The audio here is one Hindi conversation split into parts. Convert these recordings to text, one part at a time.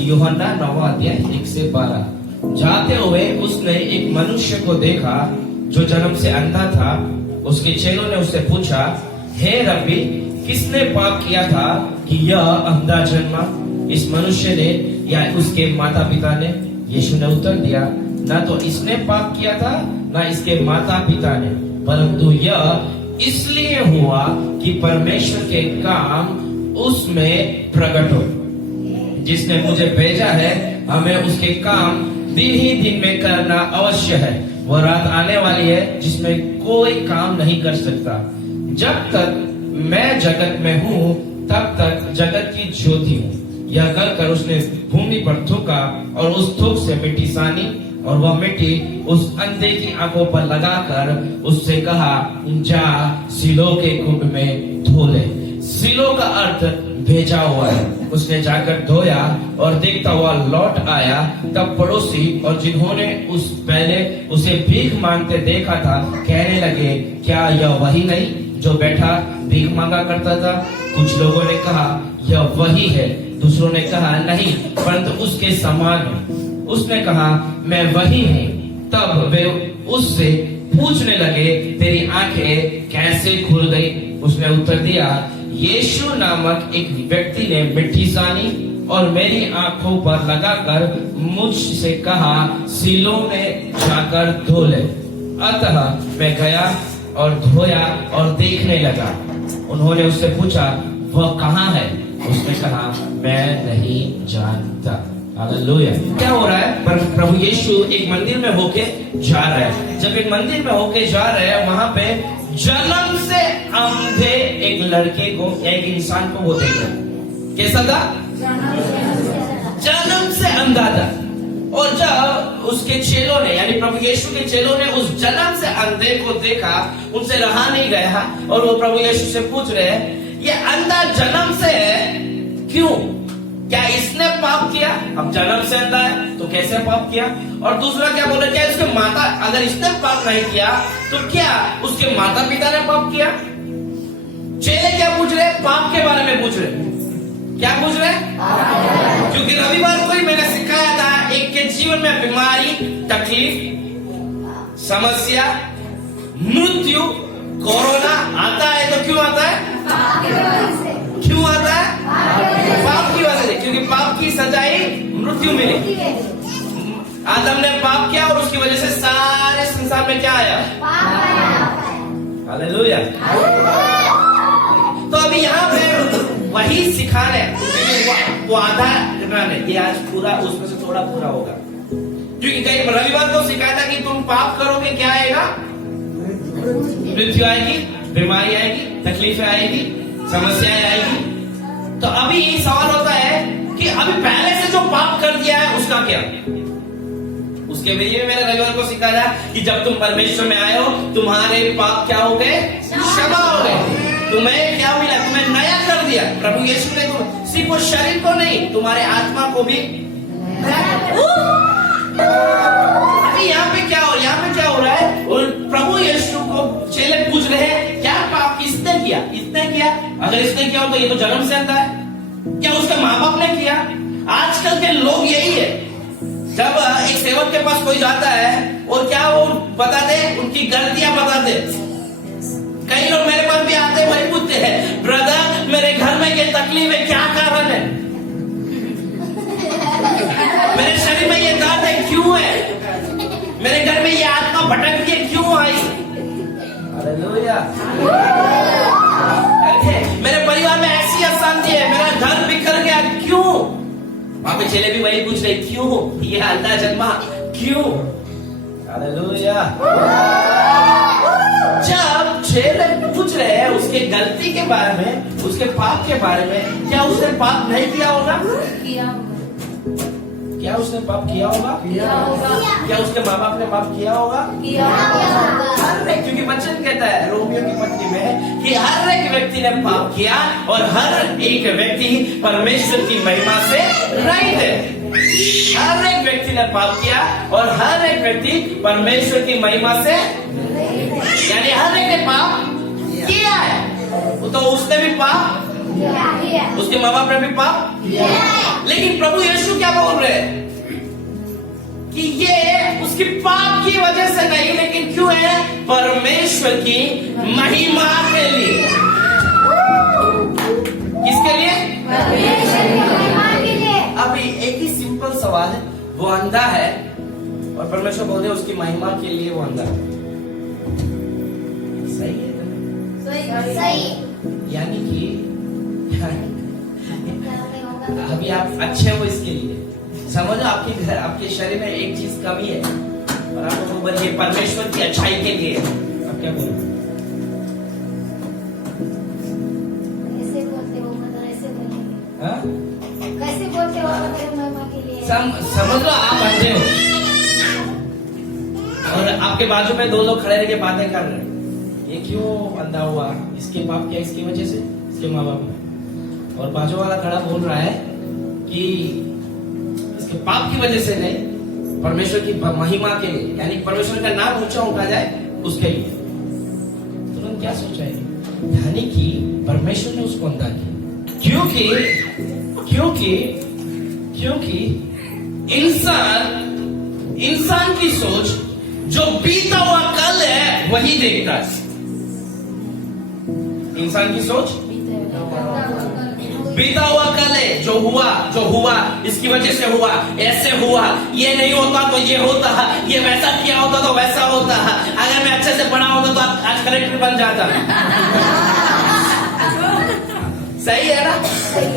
यूहन्ना 9वां अध्याय 1 से 12। जाते हुए उसने एक मनुष्य को देखा जो जन्म से अंधा था। उसके चेलों ने उससे पूछा, हे रब्बी, किसने पाप किया था कि यह अंधा जन्मा, इस मनुष्य ने या उसके माता पिता ने? यीशु ने उत्तर दिया, ना तो इसने पाप किया था ना इसके माता पिता ने, परंतु यह इसलिए हुआ कि परमेश्वर के काम उसमें प्रकट हो। जिसने मुझे भेजा है हमें उसके काम दिन ही दिन में करना अवश्य है। वह रात आने वाली है जिसमें कोई काम नहीं कर सकता। जब तक मैं जगत में हूँ तब तक जगत की ज्योति हूँ। यह कहकर उसने भूमि पर थूका और उस थूक से मिट्टी सानी और वह मिट्टी उस अंधे की आंखों पर लगाकर उससे कहा, जा सिलो के कुंड में धो ले। सिलो का अर्थ भेजा हुआ है। उसने जाकर धोया और देखता हुआ लौट आया। तब पड़ोसी और जिन्होंने पहले उसे भीख मांगते देखा था कहने लगे, क्या यह वही नहीं जो बैठा भीख मांगा करता था? कुछ लोगों ने कहा, यह वही है। दूसरों ने कहा, नहीं, परंतु उसके समान है। उसने कहा, मैं वही हूँ। तब वे उससे पूछने लगे, तेरी आंखें कैसे खुल गई? उसने उत्तर दिया, यीशु नामक एक व्यक्ति ने मिट्टी सानी और मेरी आंखों पर लगाकर मुझसे कहा, सिलो में जाकर धो ले। अतः मैं गया और धोया और देखने लगा। उन्होंने उससे पूछा, वह कहाँ है? उसने कहा, मैं नहीं जानता। हालेलुया। क्या हो रहा है? प्रभु यीशु एक मंदिर में होके जा रहा है। जब एक मंदिर में होके जा रहे हैं, वहां पे जन्म से अंधे एक लड़के को, एक इंसान को वो देख रहे। कैसा था? जन्म से अंधा था। और जब उसके चेलों ने, यानी प्रभु यीशु के चेलों ने उस जन्म से अंधे को देखा, उनसे रहा नहीं गया और वो प्रभु यीशु से पूछ रहे हैं, ये अंधा जन्म से है, क्यों? क्या इसने पाप किया? अब जन्म से अंधा है तो कैसे पाप किया? और दूसरा क्या बोले, क्या इसके माता, अगर इसने पाप नहीं किया तो क्या उसके माता पिता ने पाप किया? चेले क्या पूछ रहे? पाप के बारे में पूछ रहे। क्या पूछ रहे? क्योंकि रविवार को ही मैंने सिखाया था, एक के जीवन में बीमारी, तकलीफ, समस्या, मृत्यु, कोरोना आता है तो क्यों आता है? क्यों आता है? पाप की वजह से। क्योंकि पाप की सजाई मृत्यु मिली। आदम ने पाप किया और उसकी वजह से सारे संसार में क्या आया? हालेलुया। तो अभी यहाँ पे वही सिखा रहे, वो आधा ये आज पूरा, उसमें से थोड़ा पूरा होगा। क्योंकि कई रविवार को सिखाया था कि तुम पाप करोगे क्या आएगा? मृत्यु आएगी, बीमारी आएगी, तकलीफें आएगी, समस्याएं आएगी। तो अभी सवाल होता है कि अभी पहले से जो पाप कर दिया है उसका क्या? उसके लिए मैंने रविवार को सिखाया कि जब तुम परमेश्वर में आए हो, तुम्हारे पाप क्या हो गए? क्षमा हो गए। तुम्हें क्या मिला? तुम्हें नया कर दिया प्रभु यीशु ने। तुम सिर्फ वो शरीर को नहीं, तुम्हारे आत्मा को भी। अभी यहाँ पे क्या हो रहा है? और प्रभु यीशु को चेले पूछ रहे हैं, क्या पाप किसने किया? इसने किया? अगर इसने किया हो तो ये तो जन्म से अंधा है। क्या उसके माँ बाप ने किया? आजकल के लोग यही है, जब एक सेवक के पास कोई जाता है और क्या वो बताते, उनकी गलतियां बताते। कई लोग मेरे पास भी आते हैं, वही पूछते हैं, ब्रदर मेरे घर में ये तकलीफ है, क्या कारण है? मेरे शरीर में ये दर्द है, क्यों है? मेरे घर में ये आत्मा भटक के क्यों आई? हालेलुया। मेरे परिवार में ऐसी अशांति है, मेरा घर बिखर गया, क्यों? वहां पे चेले भी वही पूछ रहे, क्यों ये अंधा जन्मा, क्यों? हालेलुया। जब चेले पूछ रहे हैं उसके गलती के बारे में, उसके पाप के बारे में, क्या उसने पाप नहीं किया होगा? क्या उसने पाप किया होगा? क्या उसके माँ बाप ने पाप किया होगा? क्योंकि वचन कहता है रोमियो की पत्री में कि हर एक व्यक्ति ने पाप किया और हर एक व्यक्ति परमेश्वर की महिमा से रहित है। हर एक व्यक्ति ने पाप किया और हर एक व्यक्ति परमेश्वर की महिमा से, यानी हर एक ने पाप किया है। तो उसने भी पाप उसके माँ बाप ने भी पाप, लेकिन प्रभु यीशु क्या बोल रहे हैं कि ये उसकी पाप की वजह से नहीं, लेकिन क्यों है? परमेश्वर की महिमा के लिए। किसके लिए? अभी एक ही सिंपल सवाल है, वो अंधा है और परमेश्वर बोल रहे उसकी महिमा के लिए वो अंधा है। सही है? सही। यानी कि अभी आप अच्छे हो इसके लिए समझो, आपके घर आपके शरीर में एक चीज कमी है और आपको बोलिए परमेश्वर की अच्छाई के लिए। आप क्या बोलोगे? कैसे बोलते हो? मतलब ऐसे बोलेंगे। हाँ? कैसे बोलते हो? महिमा के लिए। समझ लो आप अंधे हो और आपके बाजू में दो लोग खड़े रह के बातें कर रहे हैं। ये क्यों अंधा हुआ? इसके बाप क्या? इसकी वजह से, इसके माँ बाप। और बाजू वाला खड़ा बोल रहा है कि इसके पाप की वजह से नहीं, परमेश्वर की महिमा के लिए, यानी परमेश्वर का नाम ऊंचा उठा जाए उसके लिए। तुरंत क्या सोचा है? यानी कि परमेश्वर ने उसको अंधा किया क्योंकि क्योंकि क्योंकि इंसान की सोच जो बीता हुआ कल है वही देखता है। इंसान की सोच बीता हुआ कल है, जो हुआ इसकी वजह से हुआ, ऐसे हुआ, ये नहीं होता तो ये होता, ये वैसा किया होता तो वैसा होता, अगर मैं अच्छे से पढ़ा होता तो आज कलेक्टर बन जाता। सही है ना?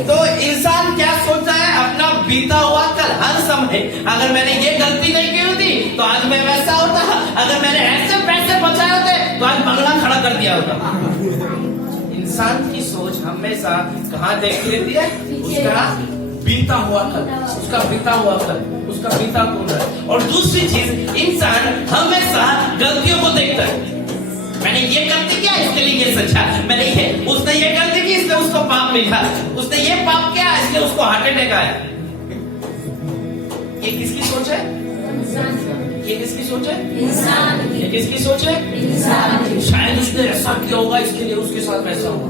तो इंसान क्या सोचता है? अपना बीता हुआ कल, हर समय अगर मैंने ये गलती नहीं की होती तो आज मैं वैसा होता, अगर मैंने ऐसे पैसे बचाए होते तो आज बंगला खड़ा कर दिया होता। इंसान की सोच हमेशा कहाँ देखती रहती है? उसका बीता हुआ कल, उसका बीता हुआ कल, उसका बीता कौन है। और दूसरी चीज, इंसान हमेशा गलतियों को देखता है। मैंने ये गलती किया इसके लिए ये सजा, मैंने ये, उसने ये गलती की इसलिए उसको पाप मिला, उसने ये पाप किया इसलिए उसको हार्ट अटैक आया। ये किसकी सोच है? ये किसकी सोच है? इंसान। ये किसकी सोच है? इंसान। शायद उसने ऐसा किया होगा इसके लिए उसके साथ वैसा हुआ,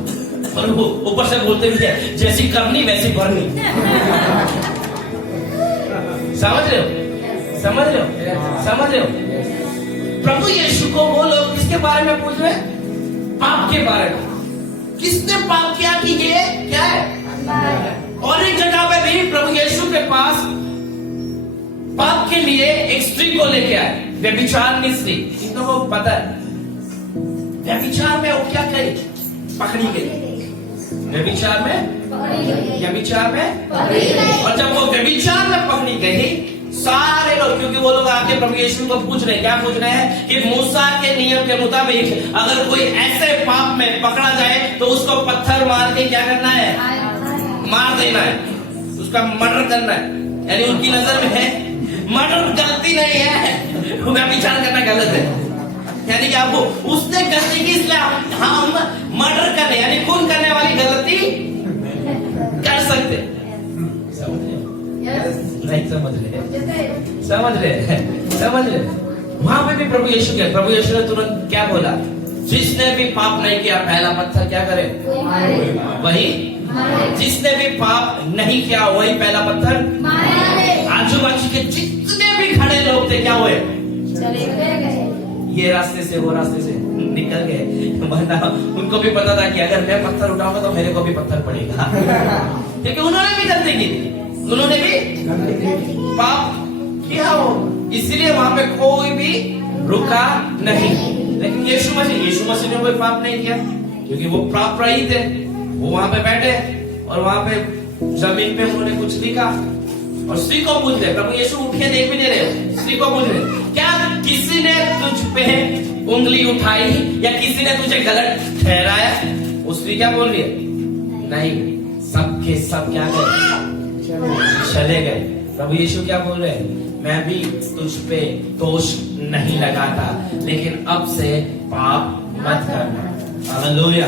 और वो ऊपर से बोलते भी है जैसी करनी वैसी भरनी। समझ रहे हो? समझ रहे हो? समझ रहे हो? प्रभु यीशु को वो लोग किसके बारे में पूछ रहे? पाप के बारे में। किसने पाप किया कि ये क्या है? और एक जगह पे भी प्रभु यीशु के पास पाप के लिए एक स्त्री को लेके आए, व्यभिचारिणी स्त्री। इन लोगों को पता है व्यभिचार में वो क्या करी? पकड़ी गई। व्यभिचार में और जब वो व्यभिचार में पकड़ी गई, सारे लोग, क्योंकि वो लोग आके प्रभु यीशु को पूछ रहे, क्या पूछ रहे हैं कि मूसा के नियम के मुताबिक अगर कोई ऐसे पाप में पकड़ा जाए तो उसको पत्थर मार के क्या करना है? मार देना है, उसका मर्डर करना है। यानी उनकी नजर में है मर्डर गलती नहीं है, व्यभिचार करना गलत है। यानी कि आपको उसने गलती की इसलिए हम मर्डर करने यानी खून करने वाली गलती कर सकते। नहीं समझ रहे। वहां पे भी प्रभु यीशु ने तुरंत क्या बोला? जिसने भी पाप नहीं किया पहला पत्थर क्या करे? वही। जिसने भी पाप नहीं किया वही पहला पत्थर। आजू बाजू के जितने भी खड़े लोग थे क्या हुए? ये रास्ते से वो रास्ते से निकल गए, वरना उनको भी पता था कि अगर मैं पत्थर उठाऊंगा तो मेरे को भी पत्थर पड़ेगा। क्योंकि उन्होंने भी गलती की थी, उन्होंने भी पाप किया हो, इसलिए वहां पे कोई भी रुका नहीं। लेकिन यीशु मसीह ने कोई पाप नहीं किया, क्योंकि वो पाप रहित थे। वो वहां पे बैठे और वहां पे जमीन पे उन्होंने कुछ लिखा और स्त्री को पूछ रहे, प्रभु यीशु उठ के देख भी नहीं रहे, स्त्री को पूछ रहे, क्या किसी ने तुझ पे उंगली उठाई या किसी ने तुझे गलत ठहराया? वो स्त्री क्या बोल रही है? नहीं, सबके सब क्या गए? चले गए। प्रभु यीशु क्या बोल रहे हैं? मैं भी तुझ पे दोष नहीं लगाता, लेकिन अब से पाप मत करना। हालेलुया।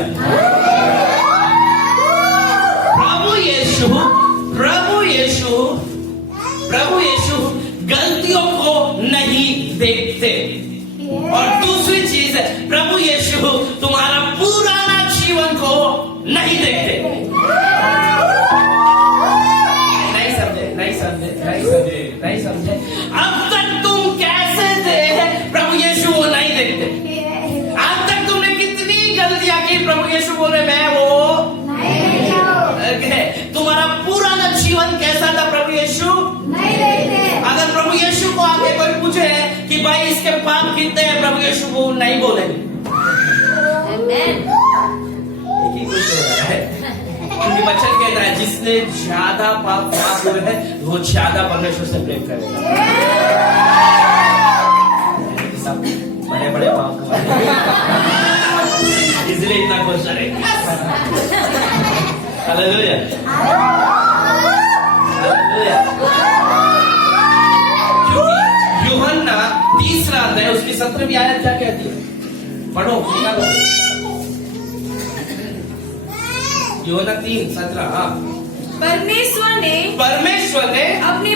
प्रभु यीशु गलतियों को नहीं देखते। और दूसरी चीज है, प्रभु यीशु तुम्हारा पुराना जीवन को नहीं देखते। नहीं समझे, नहीं समझे, नहीं समझे, नहीं समझे। अब तक तुम कैसे थे प्रभु यीशु वो नहीं देखते। अब तक तुमने कितनी गलतियां की, प्रभु यीशु बोले मैं वो तुम्हारा पुराना जीवन कैसा था प्रभु यीशु नहीं देखते। अगर प्रभु यीशु को आके कोई पूछे कि भाई इसके पाप कितने हैं, प्रभु यीशु को नहीं बोलेंगे। एक ही कुछ हो रहा है क्योंकि वचन कहता है जिसने ज्यादा पाप हुए हैं वो ज्यादा परमेश्वर से प्रेम करेगा। सब बड़े बड़े पाप हुए इसलिए इतना खुश है। Hallelujah, hallelujah. क्योंकि यूहन्ना 3 अध्याय उसकी 17वीं आयत क्या कहती है? पढ़ो, निकालो। यूहन्ना 3:17। हाँ, परमेश्वर ने अपने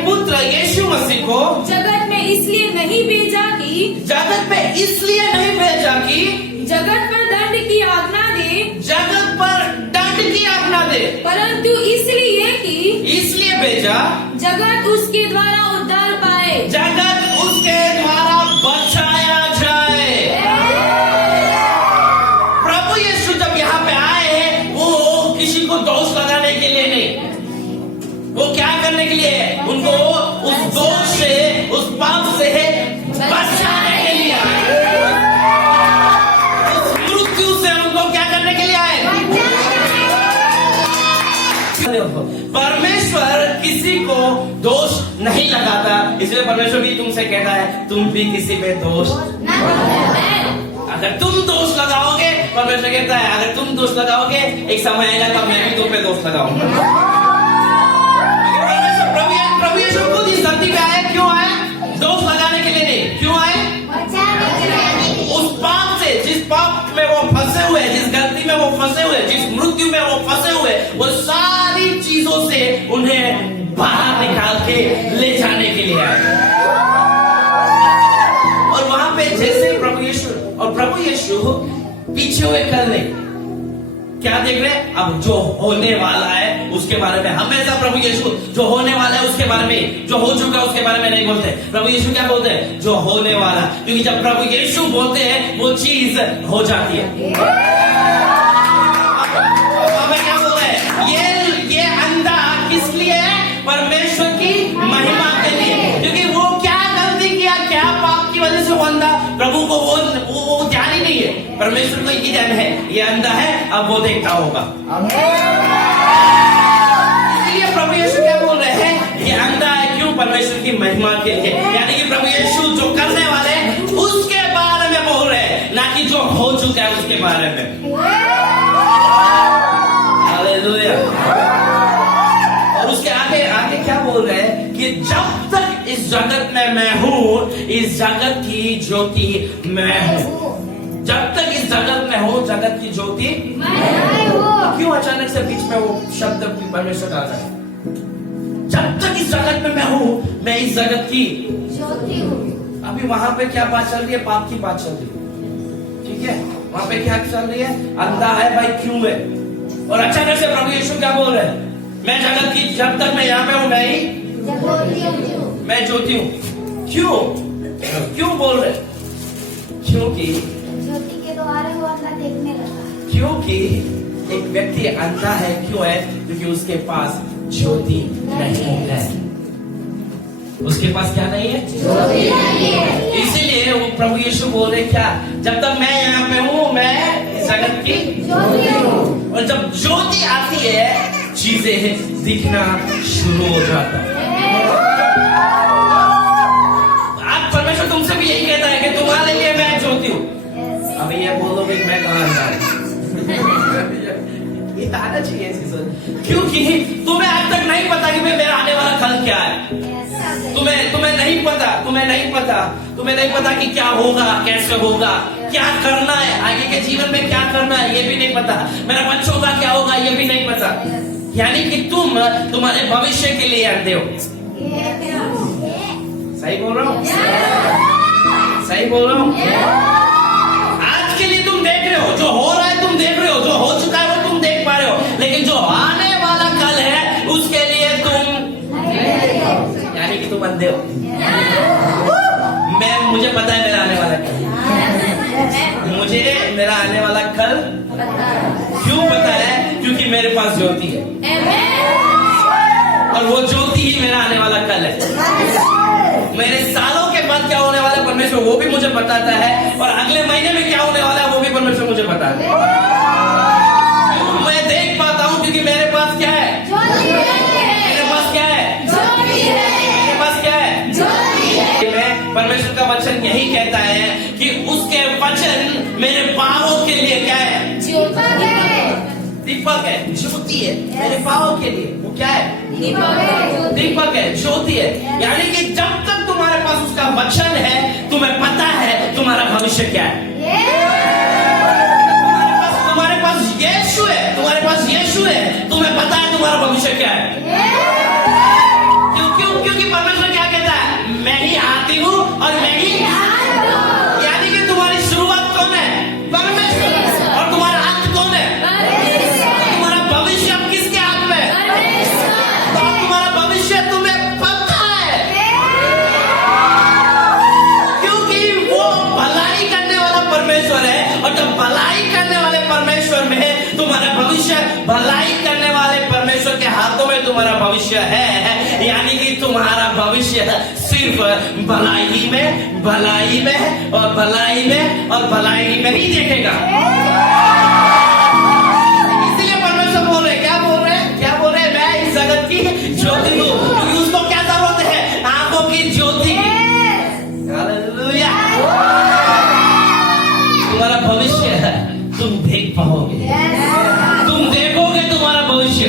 पुत्र यीशु मसीह को जगत में इसलिए नहीं भेजा कि जगत में इसलिए नहीं भेजा कि जगत पर दंड की आज्ञा दे, जगत पर दंड की आज्ञा दे, परंतु इसलिए भेजा जगत उसके द्वारा उद्धार पाए। जगत उसके द्वारा बचाया जाए। प्रभु यीशु जब यहाँ पे आए वो किसी को दोष लगाने के लिए नहीं, वो क्या करने के लिए? उनको उस दोष से, उस पाप से बचाने के लिए आए। उस मृत्यु से उनको क्या करने के लिए आए? परमेश्वर किसी को दोष नहीं लगाता, इसलिए परमेश्वर भी तुमसे कहता है तुम भी किसी पे दोष। अगर तुम दोष लगाओगे, परमेश्वर कहता है अगर तुम दोष लगाओगे एक समय आएगा तब मैं भी तुम पे दोष लगाऊंगा। प्रभु यीशु खुद इस धरती पे आए, क्यों आए? दोष लगाने के लिए नहीं, क्यों आए? उस पाप से, जिस पाप में वो फंसे हुए, जिस गलती में वो फंसे हुए, जिस मृत्यु में वो फंसे हुए, वो सारी चीजों से उन्हें बाहर निकाल के ले जाने के लिए आए। और वहां पे जैसे प्रभु यीशु पीछे हुए कल नहीं, क्या देख रहे? अब जो होने वाला है उसके बारे में हमेशा प्रभु यीशु जो होने वाला है उसके बारे में, जो हो चुका उसके बारे में नहीं बोलते। प्रभु यीशु क्या बोलते हैं? जो होने वाला, क्योंकि जब प्रभु यीशु बोलते हैं वो चीज हो जाती है। हमें क्या बोल रहे हैं? ये अंधा किस लिए है? परमेश्वर की महिमा के लिए। क्योंकि वो क्या गलती किया, क्या पाप की वजह से वो अंधा, प्रभु को वो ध्यान ही नहीं है। परमेश्वर को एक ही ध्यान है, ये अंधा है अब वो देखता होगा। इसलिए प्रभु यीशु क्या बोल रहे हैं? ये अंधा है, क्यों? परमेश्वर की महिमा के लिए। यानी कि प्रभु यीशु जो करने वाले हैं उसके बारे में बोल रहे हैं, ना कि जो हो चुका है उसके बारे में। हालेलुया। और उसके आगे क्या बोल रहे हैं कि जब तक इस जगत में मैं हूं, इस जगत की ज्योति मैं हूं। जब तक इस जगत में हूं, जगत की ज्योति मैं हूं। क्यों अचानक से बीच में वो शब्द परमेश्वर का आता है? जब तक इस जगत में मैं हूं, मैं इस जगत की ज्योति हूँ। अभी वहां पे क्या बात चल रही है? पाप की बात चल रही है, ठीक है? वहां पे क्या चल रही है? अंधा है भाई, क्यों है? और अचानक से प्रभु यीशु क्या बोल रहे हैं? मैं जगत की, जब तक मैं यहाँ पे हूं मैं ज्योति हूँ। क्यों बोल रहे? क्योंकि ज्योति के द्वारा वो अंधा देखने लगा। क्योंकि एक व्यक्ति अंधा है, क्यों है? क्योंकि उसके पास ज्योति नहीं है। उसके पास क्या नहीं है? ज्योति नहीं है। इसीलिए वो प्रभु यीशु बोल रहे क्या? जब तक मैं यहाँ पे हूँ मैं इस जगत की ज्योति हूँ। और जब ज्योति आती है चीजें दिखना शुरू हो जाता है। आज परमेश्वर तुमसे भी यही कहता है कि तुम्हारे लिए मैं ज्योति हूँ। अभी ये बोलोगे मैं कहाँ अंधा हूँ? ये आना चाहिए सीजन, क्योंकि तुम्हें आज तक नहीं पता कि मेरा आने वाला कल क्या है। तुम्हें नहीं पता कि क्या होगा, कैसे होगा, क्या करना है, आगे के जीवन में क्या करना है, ये भी नहीं पता। मेरा बच्चों का क्या होगा, ये भी नहीं पता। यानी कि तुम तुम्हारे भविष्य के लिए अंधे हो। सही बोल रहा हूँ? सही बोल रहा हूँ? आज के लिए तुम देख रहे हो, जो हो रहा है तुम पता है मेरा आने वाला कल। मुझे मेरा आने वाला कल क्यों पता है? क्योंकि मेरे पास ज्योति है, और वो ज्योति ही मेरा आने वाला कल है। मेरे सालों के बाद क्या होने वाला है परमेश्वर वो भी मुझे बताता है, और अगले महीने में क्या होने वाला है वो भी परमेश्वर मुझे बताता है। मैं देख पाता हूँ क्योंकि मेरे पास क्या है? मेरे पास क्या है? मेरे पास क्या है? मैं परमेश्वर का वचन यही कहता है कि उसके वचन मेरे पापों के लिए क्या है? दीपक है, ज्योति है मेरे पापों के लिए। वो क्या है? दीपक है, ज्योति है। यानी कि जब तक तुम्हारे पास उसका वचन है, तुम्हें पता है तुम्हारा भविष्य क्या है। तुम्हारे पास यीशु है, तुम्हारे पास यीशु है, तुम्हें पता है तुम्हारा भविष्य क्या है। क्योंकि परमेश्वर क्या कहता है? मैं ही आती हूँ और मैं ही, यानी कि तुम्हारी शुरुआत कौन है? परमेश्वर। और तुम्हारा अंत कौन है? तुम्हारा भविष्य अब किसके हाथ में? तो तुम्हारा भविष्य तुम्हें पता है, क्योंकि वो भलाई करने वाला परमेश्वर है। और जब भलाई करने वाले परमेश्वर में तुम्हारा भविष्य, भलाई करने वाले परमेश्वर के हाथों में तुम्हारा भविष्य है, यानी कि तुम्हारा भविष्य सिर्फ भलाई में, भलाई में और भलाई में और भलाई में ही देखेगा। इसलिए परमेश्वर बोल रहे, क्या बोल रहे हैं? क्या बोल रहे हैं? मैं इस जगत की ज्योति हूँ। क्योंकि उसको क्या जरूरत है? आंखों की ज्योति की। हालेलुया। तुम्हारा भविष्य तुम देख पाओगे, तुम देखोगे तुम्हारा भविष्य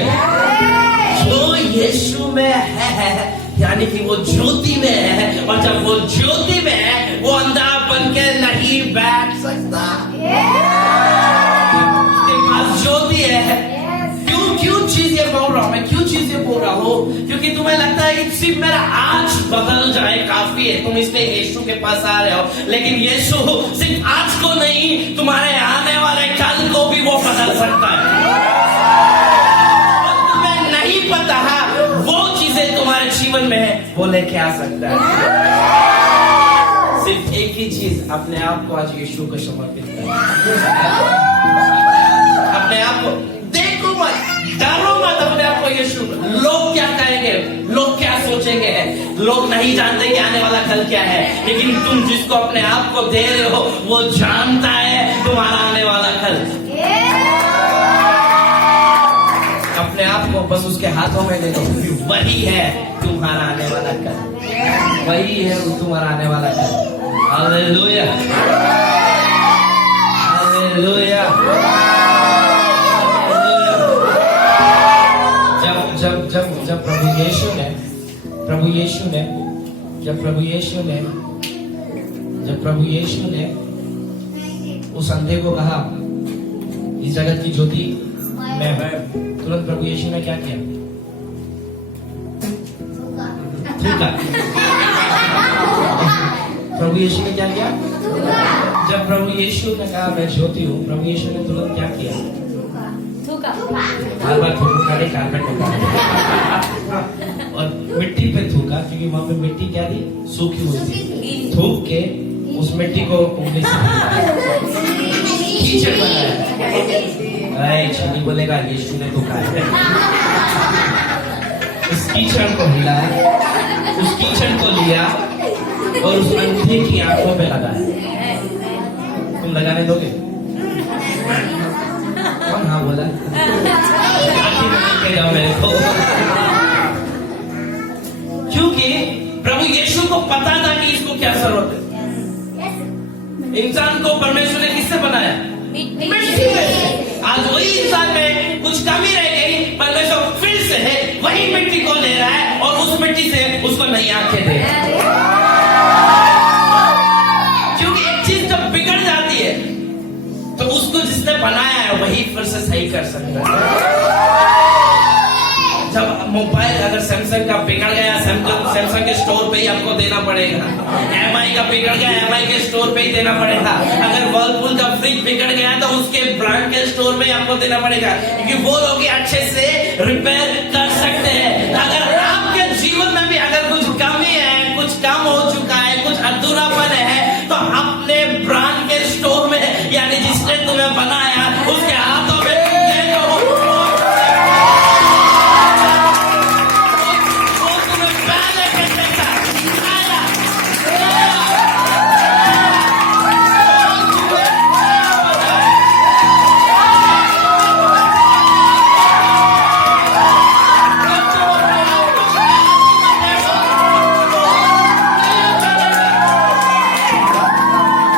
जो यीशु में है, यानी कि वो ज्योति में है। और जब वो ज्योति में है, वो अंधा बन के नहीं बैठ सकता। उसके पास ज्योति है। क्यों चीज ये बोल रहा हूं मैं? क्यों चीज ये बोल रहा हूं? क्योंकि तुम्हें लगता है कि सिर्फ मेरा आज बदल जाए काफी है, तुम इसलिए यीशु के पास आ रहे हो। लेकिन यीशु सिर्फ आज को नहीं, तुम्हारे आने वाले कल को भी वो बदल सकता है। तुम्हें नहीं पता है वो चीजें तुम्हारे जीवन में है, वो लेके आ सकता है। सिर्फ एक ही चीज, अपने आप को आज यीशु को समर्पित करो। अपने आप को देखो मत, डरो मत अपने आप को यीशु। लोग क्या कहेंगे, लोग क्या सोचेंगे? लोग नहीं जानते कि आने वाला कल क्या है, लेकिन तुम जिसको अपने आप को दे रहे हो वो जानता है तुम्हारा आने वाला कल। अपने आप को बस उसके हाथों में दे दो, वही है तुम्हारा आने वाला कल, वही है तुम्हारा आने वाला कल। Hallelujah, hallelujah. जब प्रभु यीशु ने उस अंधे को कहा इस जगत की ज्योति मैं हूं, तुरंत प्रभु यीशु ने क्या किया? थूका। प्रभु यीशु ने क्या किया? जब प्रभु यीशु ने कहा मैं ज्योति हूँ, प्रभु यीशु ने तुरंत क्या किया? बार बार थूका नहीं, कारपेट पे और मिट्टी पे थूका, क्योंकि वहां पे मिट्टी क्या थी? सूखी हुई थी। थूक के उस मिट्टी को उंगली से कीचड़ बनाया। छनी बोलेगा यीशु ने थूका है। उस कीचड़ को हिलाया, उस कीचड़ को लिया और उस अंधे की आंखों पे लगाया। तुम लगाने दोगे? कौन हाँ बोला? जाओ मेरे को। क्योंकि प्रभु यीशु को पता था कि इसको क्या जरूरत है। इंसान को परमेश्वर ने किससे बनाया? मिट्टी से। आज वही इंसान में कुछ कमी रह गई, परमेश्वर फिर से है वही मिट्टी को ले रहा है और उस मिट्टी से उसको नई आंखें दे रहा है। क्योंकि एक चीज जब बिगड़ जाती है तो उसको जिसने बनाया है वही फिर से सही कर सकता है। जब मोबाइल अगर सैमसंग का बिगड़ गया, सैमसंग के स्टोर पे ही आपको देना पड़ेगा। एमआई का बिगड़ गया, एमआई के स्टोर पे ही देना पड़ेगा। अगर वर्लपूल का फ्रिज बिगड़ गया तो उसके ब्रांड के स्टोर में आपको देना पड़ेगा, क्योंकि वो लोग ही अच्छे से रिपेयर कर सकते हैं। अगर